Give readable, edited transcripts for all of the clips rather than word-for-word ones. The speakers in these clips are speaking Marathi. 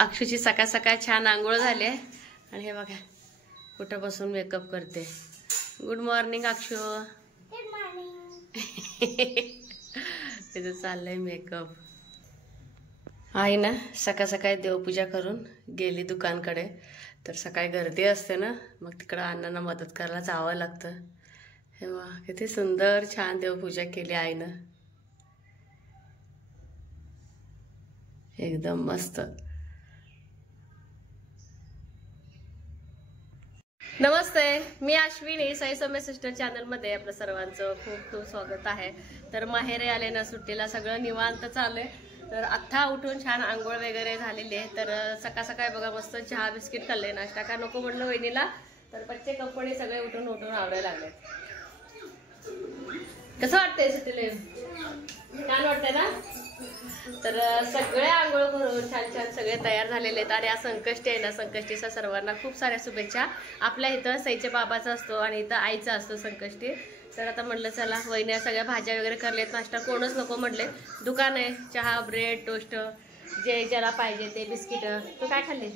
अक्षूची सकाळ सकाळ छान आंघोळ झाली आहे आणि हे बघा कुठं बसून मेकअप करते. Good morning Akshu. Good morning. तिचं चाललंय मेकअप. आई ना सकाळ सकाळी देवपूजा करून गेली दुकानकडे. तर सकाळी गर्दी असते ना, मग तिकडं अण्णांना मदत करायला जावं लागतं. हे वा किती सुंदर छान देवपूजा केली आईनं, एकदम मस्त. नमस्ते, मी अश्विनी. साई सौम्य सिस्टर चॅनल मध्ये आपलं सर्वांचं खूप खूप स्वागत आहे. तर माहेरे आले ना सुट्टीला, सगळं निवांत चालू आहे. तर आत्ता उठून छान आंघोळ वगैरे झालेली आहे. तर सकाळ सकाळी बघा मस्त चहा बिस्किट खाल्ले, नाश्ता का नको म्हणलं वहिनीला. तर बच्चे कंपनी सगळे उठून आवडायला लागले. कसं वाटतंय सुट्टीला? छान वाटतंय ना. तर सगळे आंघोळ करून छान छान सगळे तयार झालेले आहेत. आणि आज संकष्टी आहे ना, संकष्टीच्या सर्वांना खूप साऱ्या शुभेच्छा. आपल्या इथं सईच्या बाबाचा असतो आणि इथं आईचा असतो संकष्टी. तर आता म्हटलं चला वहिनी सगळ्या भाज्या वगैरे करलेत, नाश्ता कोणच नको म्हटले. दुकान आहे, चहा ब्रेड टोस्ट जे ज्याला पाहिजे ते बिस्किट. तू काय खाल्ली?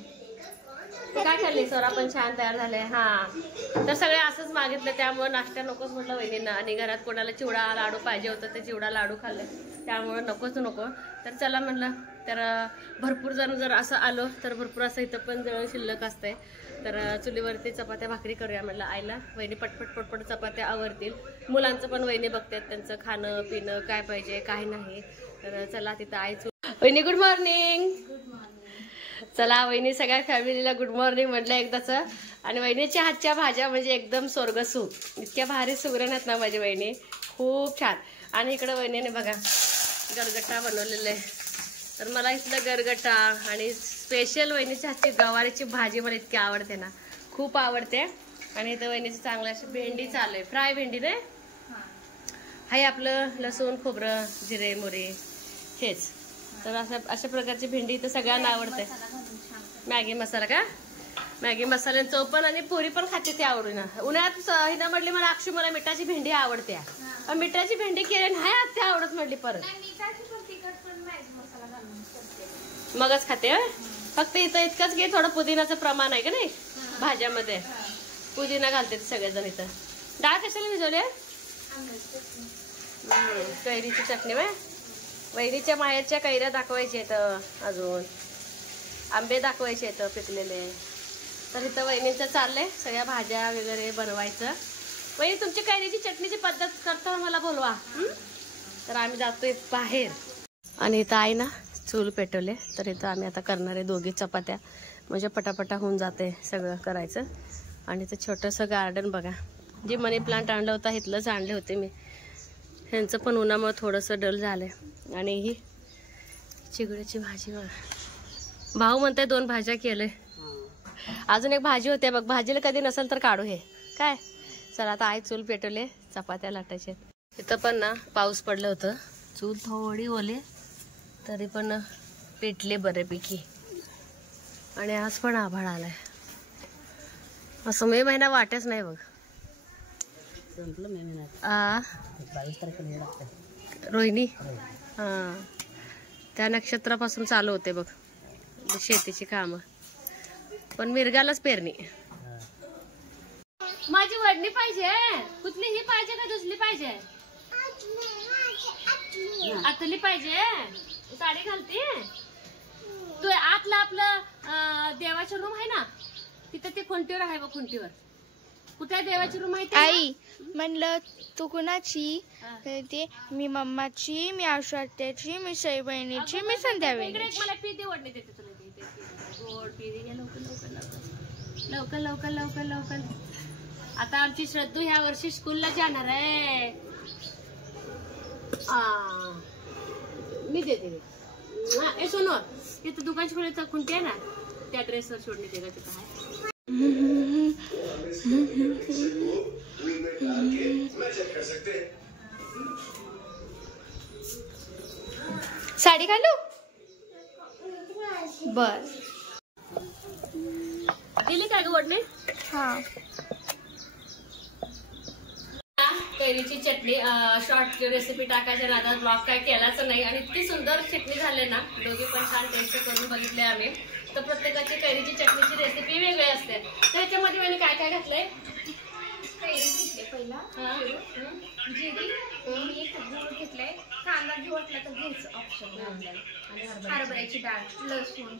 काय खाल्ली? सोरा पण छान तयार झाले. हा, तर सगळे असंच मागितलं, त्यामुळे नाश्ता नकोच म्हटलं वहिनींना. आणि घरात कोणाला चिवडा लाडू पाहिजे होतं, ते चिवडा लाडू खाल्ले, त्यामुळे नकोच नको. तर चला म्हटलं. तर भरपूर जण जर असं आलो तर भरपूर असं इथं पण जवळ शिल्लक असतंय. तर चुलीवरती चपात्या भाकरी करूया म्हटलं आईला. वहिनी पटपट चपात्या आवरतील. मुलांचं पण वहिनी बघतात, त्यांचं खाणं पिणं काय पाहिजे काय नाही. तर चला तिथं आई. वहिनी गुड मॉर्निंग. चला वहिनी सगळ्या फॅमिलीला गुड मॉर्निंग म्हटलं एकदाच. आणि वहिनीच्या हातच्या भाज्या म्हणजे एकदम स्वर्गसूप, इतक्या भारी सुगरण आहेत ना माझी वहिनी, खूप छान. आणि इकडं वहिनीने बघा गरगट्टा बनवलेलं आहे. तर मला इथलं गरगट्टा आणि स्पेशल वहिनीच्या हातची गवारीची भाजी मला इतकी आवडते ना, खूप आवडते. आणि इथं वहिनीची चांगली अशी भेंडी चालू आहे, फ्राय भेंडी रे. हाय आपलं लसूण खोबरं जिरे मोहरी हेच. तर अशा प्रकारची भेंडी तर सगळ्यांना आवडते. मॅगी मसाला का? मॅगी मसाल्याचं चव पण आणि पोरी पण खाते ते आवडून. उन्हाळ्यात हिनं म्हटली मला अक्षू मला मिठाची भेंडी आवडते. मिठाची भेंडी केली नाही ते आवडत म्हटली परत. मगच खाते. फक्त इथं इतकंच घे, थोडं पुदिनाचं प्रमाण आहे का नाही भाज्यामध्ये, पुदिना घालते सगळेजण. इथं डाळ कशाला भिजवली? कैरीची चटणी. वहिनीच्या माहेरच्या कैऱ्या दाखवायच्या आहेत, अजून आंबे दाखवायचे आहेत पिकलेले. तर इथं वहिनीचं चाललंय सगळ्या भाज्या वगैरे बनवायचं. वहिनी तुमची कैरीची चटणीची पद्धत करता मला बोलवा. तर आम्ही जातोय बाहेर. आणि इथं आई ना चूल पेटवले. तर इथं आम्ही आता करणार आहे दोघी चपात्या, म्हणजे पटापटा होऊन जाते सगळं करायचं. आणि इथं छोटंसं गार्डन बघा, जे मनी प्लांट आणलं होतं इथलंच आणले होते मी. ह्यांचं पण उन्हामुळे थोडंसं डल झालंय. आणि ही चिगड्याची भाजी बघा, भाऊ म्हणते 2 भाज्या केले, अजून एक भाजी होते बघ. भाजीला कधी नसेल तर काढू हे काय. चला आता आई चूल पेटवले, चपात्या लाटायचे. इथं पण ना पाऊस पडलं होतं, चूल थोडी ओले तरी पण पेटले बऱ्यापैकी. आणि आज पण आभाळ आलाय, असं मे महिना वाटच नाही बघ. रोहिणी हा, त्या नक्षत्रापासून चालू होते बघ शेतीची कामं. पण मिरगालाच पेरणी. माझी वडणी पाहिजे, कुठली ही पाहिजे का दुसरी पाहिजे? आतली पाहिजे. साडी घालते तू. आतलं आपलं देवाचं रूम आहे ना, तिथं ते खुंटीवर आहे बघ. खुंटीवर कुठे देवाची रूम आहे? आई म्हणलं तू कुणाची? ते मी मम्माची, मी आशात्याची, मी सई बहिणीची, मी संध्या बहिणीची. मला पी दे, ओढणी देते तुला. गोड पी दे. लवकर लवकर लवकर लवकर लवकर. आता आमची श्रद्धू ह्या वर्षी स्कूलला जाणार आहे. मी देते. ए सोनो, तिथं दुकानची खोली खुंटी आहे ना, त्या ड्रेसवर सोडणी दे का तिथं आहे. साडी घालू बर. दिली काय ग ओढणी? हा. कैरीची चटणी शॉर्ट रेसिपी टाकायच्या नादात ब्लॉग काय केलाच नाही. आणि इतकी सुंदर चटणी झाली ना, दोघी पण छान टेस्ट करून बघितले आम्ही. तर प्रत्येकाची कैरीची चटणीची रेसिपी वेगळी असते. त्याच्यामध्ये वहिनी काय काय घातलंय? कैरी घेतले पहिला, जिरी, मीठ, गूळ घेतलंय, कांदा घेऊ वाटला तर घ्यायचं ऑप्शन आपल्याला, हरभऱ्याची डाळ, लसूण.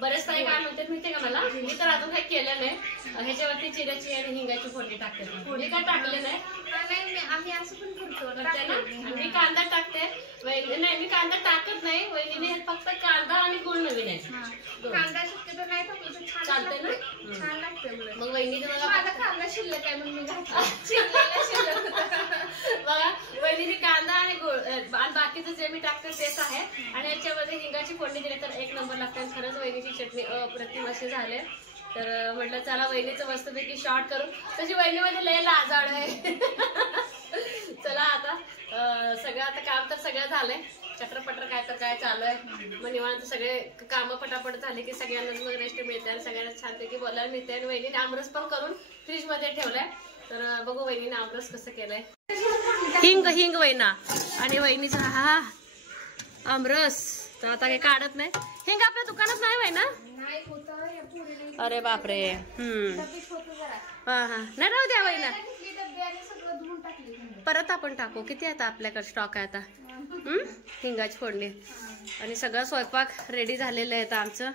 बरेच काही काय म्हणतात माहितीये का मला, मी तर अजून काही केलं नाही. ह्याच्यावरती जिऱ्याची आणि हिंगाची फोडणी टाकते. मी काय टाकले नाही, आम्ही असं पण करतो करते ना. मी कांदा टाकते. नाही मी कांदा टाकत नाही. वहिनीने फक्त कांदा आणि गुळ नवीन आहे. कांदा शक्यतो नाही टाकलं तर छान चालते ना, छान लागतं. मग वहिनीने मला माझा कांदा शिल्लक आहे म्हणून मी घातला. शिल्लक बघा वहिनीने कांदा आणि गुळ आणि बाकीचं जे मी टाकते तेच आहे. आणि याच्यामध्ये हिंगाची फोडणी दिली तर एक नंबर लागते. आणि खरंच वहिनीची चटणी अप्रतिम असे झाले. तर म्हटलं चला वहिनीचं मस्तपैकी शॉर्ट करू. तशी वहिनीमध्ये लय लाजाळ आहे. चला आता सगळं आता काम तर सगळं झालंय. चटरपटर काय तर काय चालू आहे. मग निवांत सगळे कामं पटापट झाले की सगळ्यांनाच मग रेस्ट मिळते आणि सगळ्यांना छानपैकी बोलायला मिळते. आणि वहिनीने आमरस पण करून फ्रीज मध्ये ठेवलाय. तर बघू वहिनीने आमरस कसं केलंय. हिंग वहिना आणि वहिनीचा हा आमरस तर आता काही काढत नाही. हिंग आपल्या दुकानात नाही वहिना. अरे बापरे. हा नाही राहू द्या वहिना, परत आपण टाकू. किती आता आपल्याकडे स्टॉक आहे आता. हिंगाची फोडणी आणि सगळं स्वयंपाक रेडी झालेलं आहे. आमचं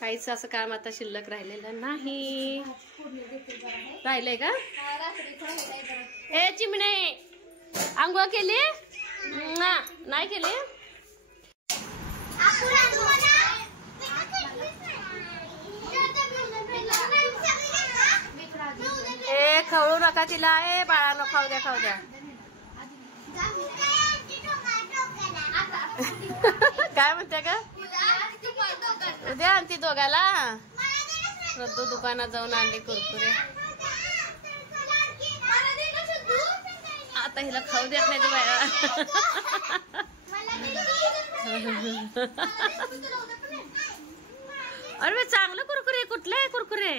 काहीच असं काम आता शिल्लक राहिलेलं नाही. राहिलंय का? ए चिमणे आंघोळ केली? नाही केली? ए खवळू नका तिला. ए बाळानो खाऊ द्या खाऊ द्या. काय म्हणते का? उद्या आणती दोघाला. रद्दू दुकानात जाऊन आणली कुरकुरे. आता हिला खाऊ देत नाही बाळा. अरे चांगलं कुरकुरे. कुठलं आहे कुरकुरे?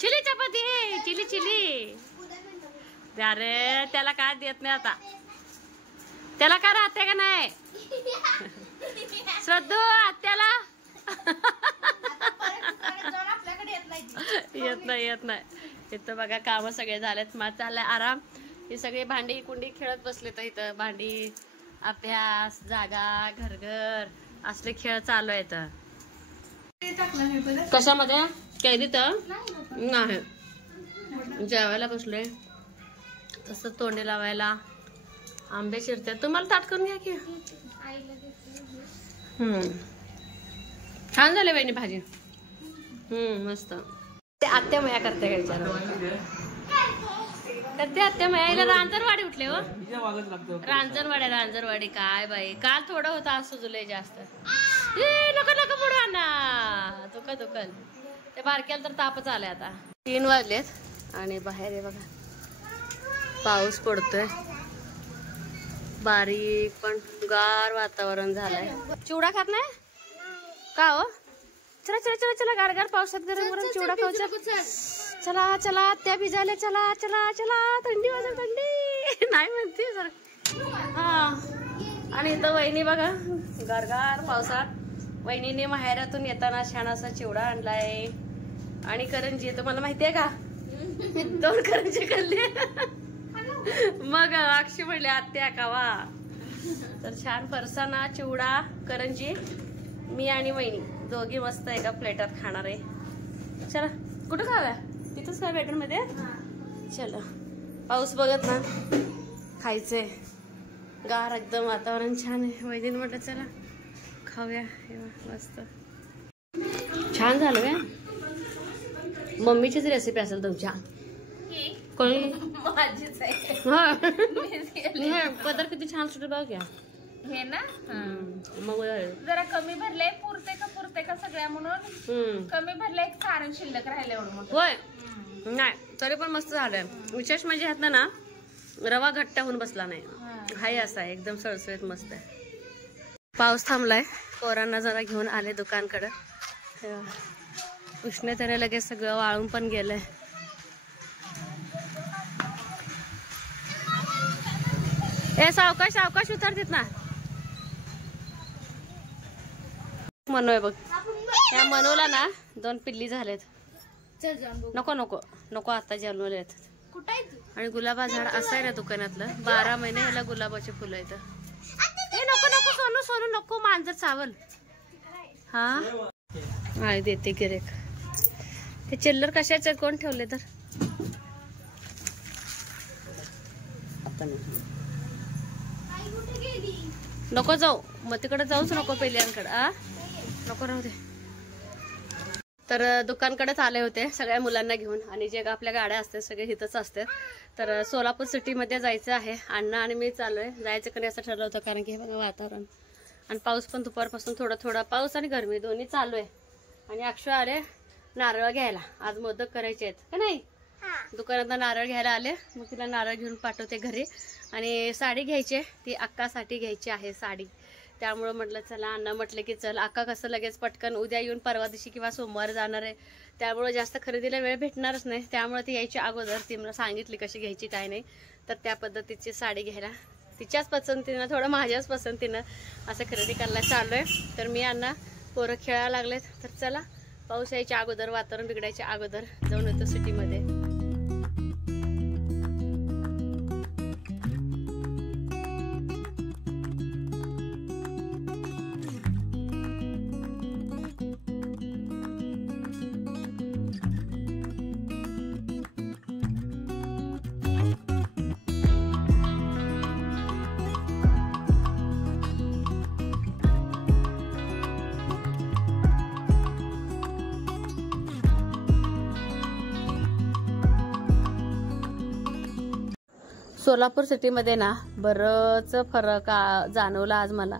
चिली चपाती आहे. Chilli chilli. अरे त्याला काय देत नाही आता. त्याला काय राहते का नाही? श्रद्धू आत्याला येत नाही. इथं बघा काम सगळे झालेत. माझं चाललंय आराम. ही सगळी भांडी कुंडी खेळत बसले. तर इथं भांडी, अभ्यास, जागा, घर असले खेळ चालू आहेत. कशामध्ये? कैरीत नाही. जेवायला बसलोय तसं तोंडी लावायला. आंबे चिरते. तुम्हाला ताट करून घ्या की. छान झाले वहिनी भाजी. मस्त. ते आत्या मया करते का विचार? करते आत्या मया. हिला रांजणवाडी उठले हो. रांजणवाडी काय बाई. काल थोडं होतं आज सुजलंय जास्त. नको पुढे ना. दुखल. ते बारक्याला तर तापच आलाय आता. 3 वाजलेत आणि बाहेर आहे बघा पाऊस पडतोय. बारीक पण गार वातावरण झालंय. चिवडा खात नाही का हो? चला गार पावसात गरम चिवडा खाऊचा. चला त्या भिजायला. चला थंडी वाजत. थंडी नाही म्हणते जर. आणि इथं वहिनी बघा गार पावसात. वहिनीने माहेरातून येताना छान असा चिवडा आणलाय आणि करंजी. तुम्हाला माहितीये का? मी 2 करंजी खाल्ली. मग अक्षी म्हणले आत्या खावा. तर छान फरसाणा, चिवडा, करंजी मी आणि वहिनी दोघी मस्त एका प्लेटात खाणार आहे. चला कुठं खाव्या? तिथंच का बेडरूम मध्ये? चला पाऊस बघत ना खायचंय. गार एकदम वातावरण छान आहे. वहिनीने म्हटलं चला खाऊया. मस्त छान झालं काय? मम्मीचीच रेसिपी असेल तुमच्या. कोणी माझीच आहे. पदर किती छान सुटत बघ. हे ना मग जरा कमी भरले. पुरते का सगळ्या म्हणून कमी भरले. एक सारण शिल्लक राहिले एवढं. होय नाही तरी पण मस्त झालंय. विशेष म्हणजे ह्यात ना रवा घट्ट होऊन बसला नाही. हाय असा आहे एकदम सळसळीत मस्त आहे. पाऊस थांबलाय. पोरांना जरा घेऊन आले दुकानकडे. उष्णतेने लगेच सगळं वाळून पण गेलंय. ए सावकाश उतरतात ना. मनू आहे बघ. त्या मनूला ना 2 पिल्ली झालेत. चल जाऊन बघू. नको नको नको आता जन्मले. कुठं आहे तू? आणि गुलाबा झाड असं आहे ना दुकानातलं, 12 महिने ह्याला गुलाबाचे फुलं येतं. ए नको नको सोनू सोनू नको, मांजर चावल. हा आहे देते गिरेक. ते चिल्लर कशाचे आहेत, कोण ठेवले तर? नको जाऊ, मग तिकडे जाऊच नको पेल्यांकडे. नको राहू दे. तर दुकानकडेच आले होते सगळ्या मुलांना घेऊन, आणि जे आपल्या गाड्या असतात सगळे इथंच असतात. तर सोलापूर सिटीमध्ये जायचं आहे. अण्णा आणि मी चाललोय. जायचं कधी असं ठरलं होतं, कारण की हे बघा वातावरण आणि पाऊस पण दुपारपासून थोडा थोडा पाऊस आणि गरमी दोन्ही चालू आहे. आणि अक्षु आले नारळ घ्यायला. आज मोदक करायचे आहेत का नाही. दुकानात नारळ घ्यायला आले, मग तिला नारळ घेऊन पाठवते घरी. आणि साडी घ्यायची, ती अक्कासाठी घ्यायची आहे साडी. त्यामुळं म्हटलं चला, अण्णा म्हटलं की चल. अक्का कसं लगेच पटकन उद्या येऊन परवा दिवशी किंवा सोमवार जाणार आहे, त्यामुळं जास्त खरेदीला वेळ भेटणारच नाही. त्यामुळे ती यायची अगोदर ती मला सांगितली कशी घ्यायची काय नाही. तर त्या पद्धतीची साडी घ्यायला तिच्याच पसंतीनं, थोडं माझ्याच पसंतीनं असं खरेदी करायला चालू आहे. तर मी अण्णा पोरं खेळायला लागलेत. तर चला, पाऊस यायच्या अगोदर, वातावरण बिघडायच्या अगोदर जाऊन येतो सिटीमध्ये. सोलापूर सिटीमध्ये ना बरंच फरक जाणवला आज मला.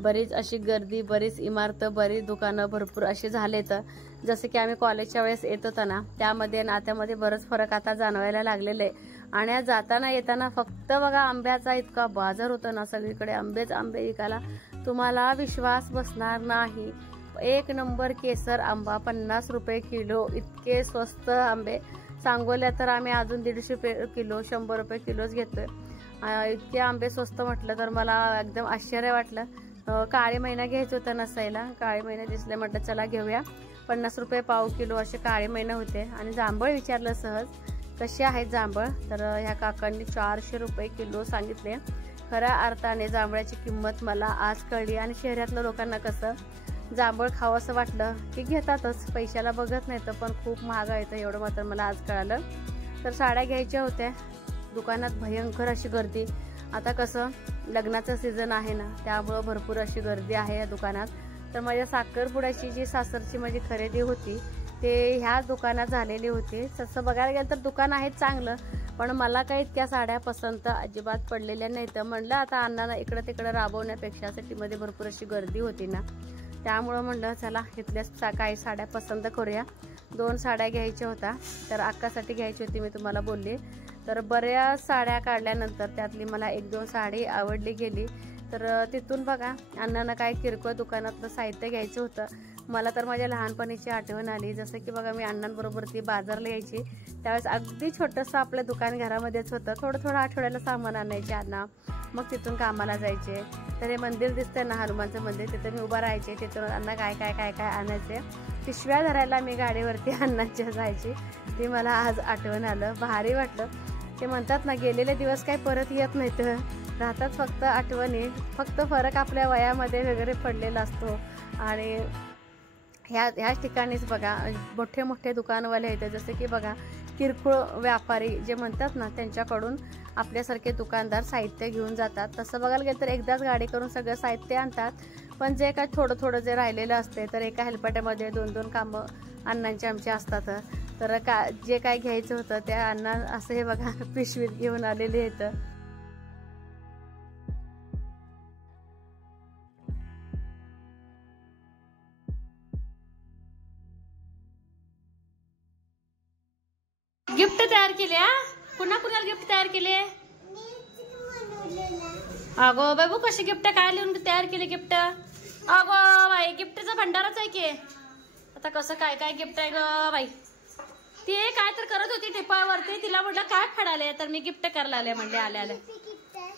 बरीच अशी गर्दी, बरीच इमारतं, बरीच दुकानं भरपूर अशी झालेत. जसं की आम्ही कॉलेजच्या वेळेस येत होता ना, त्यामध्ये नात्यामध्ये बरंच फरक आता जाणवायला लागलेले आहे. आणि आज जाताना येताना फक्त बघा आंब्याचा इतका बाजार होता ना, सगळीकडे आंबेच आंबे विकायला. तुम्हाला विश्वास बसणार नाही. 1 नंबर केसर आंबा 50 रुपये किलो, इतके स्वस्त आंबे. सांगोल्या तर आम्ही अजून 150 किलो, 100 रुपये किलोच घेतोय. इतके आंबे स्वस्त म्हटलं तर मला एकदम आश्चर्य वाटलं. काळे महिना घ्यायचं होतं नसायला, काळे महिने दिसले, म्हटलं चला घेऊया. 50 रुपये पाव किलो असे काळे महिने होते. आणि जांभळ विचारलं सहज कसे आहेत जांभळ, तर ह्या काकांनी 400 रुपये किलो सांगितले. खऱ्या अर्थाने जांभळाची किंमत मला आज कळली. आणि शहरातल्या लोकांना कसं जांभळ खावं असं वाटलं की घेतातच, पैशाला बघत नाही. तर पण खूप महाग आहे एवढं मात्र मला आज कळालं. तर साड्या घ्यायच्या होत्या. दुकानात भयंकर अशी गर्दी. आता कसं लग्नाचं सीझन आहे ना, त्यामुळं भरपूर अशी गर्दी आहे या दुकानात. तर माझ्या साखरपुड्याची जी सासरची माझी खरेदी होती ते ह्या दुकानात झालेली होती. तसं बघायला गेलं तर दुकान आहे चांगलं, पण मला काही इतक्या साड्या पसंत अजिबात पडलेल्या नाही. तर म्हणलं आता अण्णांना इकडं तिकडं राबवण्यापेक्षा सिटीमध्ये भरपूर अशी गर्दी होती ना, त्यामुळं म्हणलं चला इथल्या काही साड्या पसंत करूया. 2 साड्या घ्यायच्या होत्या. तर अक्कासाठी घ्यायची होती, मी तुम्हाला बोलली. तर बऱ्याच साड्या काढल्यानंतर त्यातली मला 1-2 साडी आवडली गेली. तर तिथून बघा अण्णांना काय किरकोळ दुकानातलं साहित्य घ्यायचं होतं. मला तर माझ्या लहानपणीची आठवण आली. जसं की बघा मी अण्णांबरोबर ती बाजारला यायची, त्यावेळेस अगदी छोटंसं आपलं दुकान घरामध्येच होतं. थोडं आठवड्याला सामान आणायचे अण्णा, मग तिथून कामाला जायचे. तर हे मंदिर दिसतंय ना, हनुमानचं मंदिर, तिथे मी उभा राहायचे. तिथून अण्णा काय काय काय काय आणायचे. पिशव्या धरायला मी गाडीवरती अण्णांच्या जायची. ती मला आज आठवण आलं, भारी वाटलं. ते म्हणतात ना गेलेले दिवस काही परत येत नाहीत, राहतात फक्त आठवणी. फक्त फरक आपल्या वयामध्ये वगैरे पडलेला असतो. आणि ह्याच ठिकाणीच बघा मोठे मोठे दुकानवाले आहेत. जसे की बघा किरकोळ व्यापारी जे म्हणतात ना, त्यांच्याकडून आपल्यासारखे दुकानदार साहित्य घेऊन जातात. तसं बघायला गेलं तर एकदाच गाडी करून सगळं साहित्य आणतात. पण जे काय थोडं जे राहिलेलं असते, तर एका हेलपाट्यामध्ये 2-2 कामं अण्णांचे आमचे असतात. तर जे काय घ्यायचं होतं त्या अण्णा असं हे बघा पिशवीत घेऊन आलेले आहेत. गिफ्ट तयार केले. कुणाला गिफ्ट तयार केले? अगो बाबू कसे गिफ्ट काय लिहून तयार केले गिफ्ट? अगो बाई गिफ्टचा भंडाराच आहे की. आता कसं काय काय गिफ्ट आहे ग बाई. ती काय तर करत होती टिपावरती, तिला म्हटलं काय फडाले, तर मी गिफ्ट करायला आले म्हणले आल्या.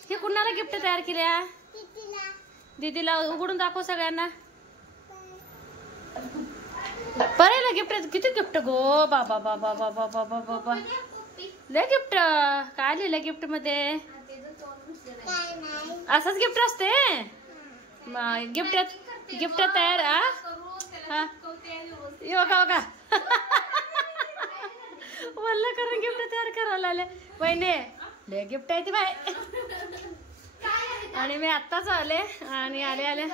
हे कुणाला गिफ्ट तयार केल्या? दीदीला. उघडून दाखव सगळ्यांना. बरं गिफ्ट किती गिफ्ट गो बाबा बाबा बाबा बाबा बाबा लय गिफ्ट. काय लिहिलं गिफ्ट मध्ये? असंच गिफ्ट असते गिफ्ट तयार. का वल्ल करून गिफ्ट तयार करायला आले वहिने. लय गिफ्ट आहे ती बाय. आणि मी आत्ताच आले आणि आले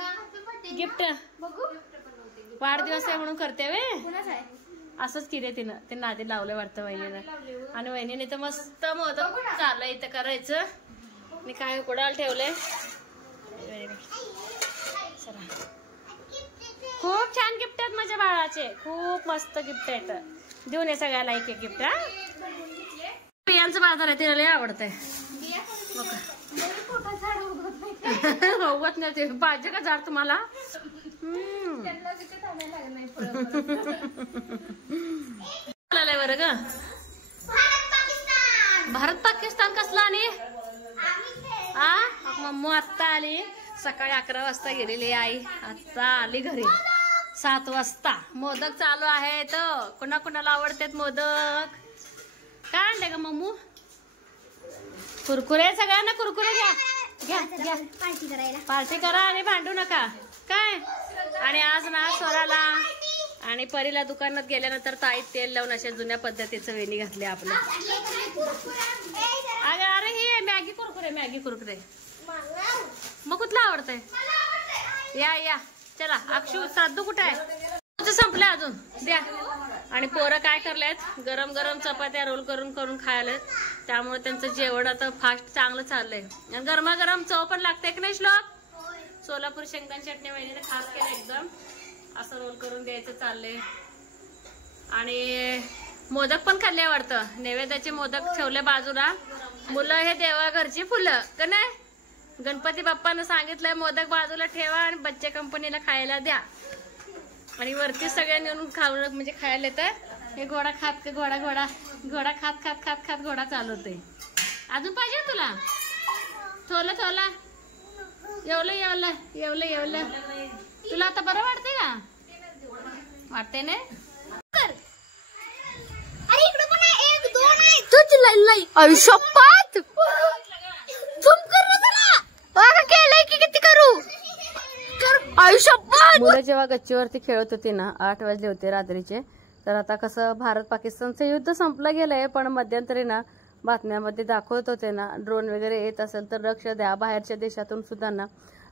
गिफ्ट. वाढदिवस आहे म्हणून करते वे. असंच किरे तिनं ते नादी लावलं वाटतं वहिनीनं. आणि वहिनीने तर मस्त मोदक चाललं इथं करायचं. मी काय कुडाल ठेवलंय. खूप छान गिफ्ट आहेत माझ्या बाळाचे. खूप मस्त गिफ्ट आहेत. देऊन ये सगळ्याला एक एक गिफ्ट. बियांचं बाजार आहे तिला लय आवडतंय. उगत नाही ते पाहिजे का झाड तुम्हाला? बरं ग भारत पाकिस्तान कसला? आणि मम्मू आत्ता आली. सकाळी 11 वाजता गेलेली आई. आत्ता आली घरी 7 वाजता. मोदक चालू आहेत. कोणाकोणाला आवडतात मोदक? काय आणले का मम्मू? कुरकुरे. सगळ्यांना कुरकुरे घ्या घ्या घ्या. पार्टी करा आणि भांडू नका काय. आणि आज ना स्वराला आणि परीला दुकानात गेल्यानंतर ताईत तेल लावून अशा जुन्या पद्धतीचं वेणी घातली आपलं. अरे हे मॅगी कुरकुरे मॅगी कुरकुरे. मग कुठलं आवडतंय? या चला. अक्षू साधू कुठे आहे? संपलं अजून द्या. आणि पोरं काय करलेत गरम गरम चपात्या रोल करून करून खायला. त्यामुळे त्यांचं जेवण आता फास्ट चांगलं चाललंय. आणि गरमागरम चव पण लागते की नाही श्लोक? सोलापूर शेंगदाण चटणी वहिनीने खास केलं एकदम. असं रोल करून द्यायचं चाललंय. आणि मोदक पण खाल्ले वाटतं. नैवेद्याचे मोदक ठेवले बाजूला. मुलं हे देवा घरची फुलं का नाही. गणपती बाप्पानं सांगितलंय मोदक बाजूला ठेवा आणि बच्चे कंपनीला खायला द्या. आणि वरती सगळ्यांनी येऊन खावलं म्हणजे खायला येतं. हे घोडा खात घोडा घोडा घोडा खात खात खात खात घोडा चालवतोय. अजून पाहिजे तुला? थोला थोला येवलं येवलं येवलं येवलं. तुला आता बरं वाटतंय का? वाटतंय ना? आयुष्यात मुलं जेव्हा गच्चीवरती खेळत होती ना 8 वाजले होते रात्रीचे. तर आता कसं भारत पाकिस्तानचं युद्ध संपलं गेलंय. पण मध्यंतरी ना बातम्यामध्ये दाखवत होते ना ड्रोन वगैरे येत असेल तर लक्ष द्या. बाहेरच्या देशातून सुद्धा ना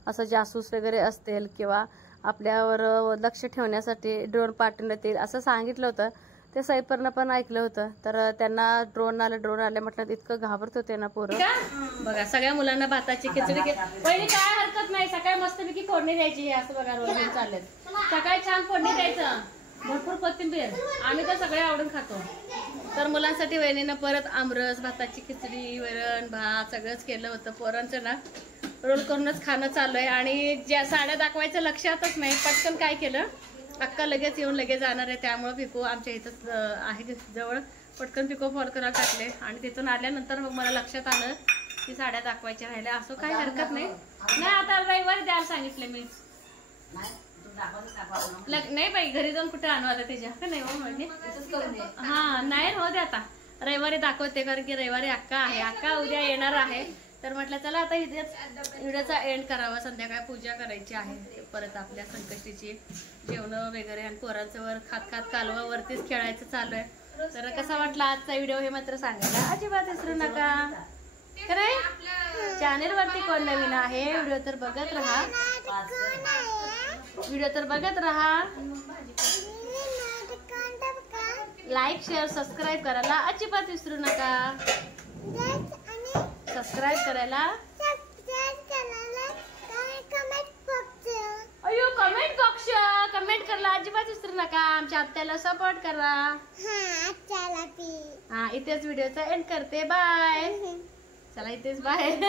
असं जासूस वगैरे असतील किंवा आपल्यावर लक्ष ठेवण्यासाठी ड्रोन पाठवण्यात येईल असं सांगितलं होतं. ते साईपरनं पण ऐकलं होतं. तर त्यांना ड्रोन आले म्हटलं इतकं घाबरत होते ना पोरं. बघा सगळ्या मुलांना भाताची खिचडी पहिली काय हरकत नाही. सकाळी मस्तपैकी फोडणी द्यायची. हे असं बघा रोज चाललेत. सकाळी छान फोडणी द्यायचं. भरपूर कोथिंबीर. आम्ही तर सगळे आवडून खातो. तर मुलांसाठी वहिनीनं परत आमरस भाताची खिचडी वरण भात सगळंच केलं होतं. पोरांचं ना रोल करूनच खाणं चालू आहे. आणि ज्या साड्या दाखवायचं लक्षातच नाही. पटकन काय केलं अक्का लगेच येऊन लगेच जाणार आहे. त्यामुळे पिको आमच्या इथंच आहे जवळ. पटकन पिको फॉल करायला टाकले. आणि तिथून आल्यानंतर मग मला लक्षात आलं की साड्या दाखवायच्या राहिल्या. असं काही हरकत नाही. नाही आता रविवारी द्यायला सांगितले मी. नाही बाई घरी जाऊन कुठे आणू आता त्याच्या का नाही हो. हा नाही हो दे आता रविवारी दाखवते. कारण की रविवारी अक्का आहे. अक्का उद्या येणार आहे. तर म्हटलं चला आता इथेच व्हिडिओचा एंड करावा. संध्याकाळी पूजा करायची आहे परत आपल्या संकष्टीची. जेवणं वगैरे आणि पोरांचं वर खात खात कालवा वरतीच खेळायचं चालू आहे. तर कसा वाटला आजचा व्हिडिओ हे मात्र सांगायला अजिबात विसरू नका. खरंय चॅनेल वरती कोण नवीन आहे व्हिडिओ तर बघत राहा. लाईक शेअर सबस्क्राईब करायला अजिबात विसरू नका. सबस्क्राईब करायला कमेंट बॉक्स कमेंट करायला अजिबात विसरू नका. आमच्या आत्याला सपोर्ट करा. हा इथेच व्हिडिओचा एंड करते. बाय. चला इथेच बाय.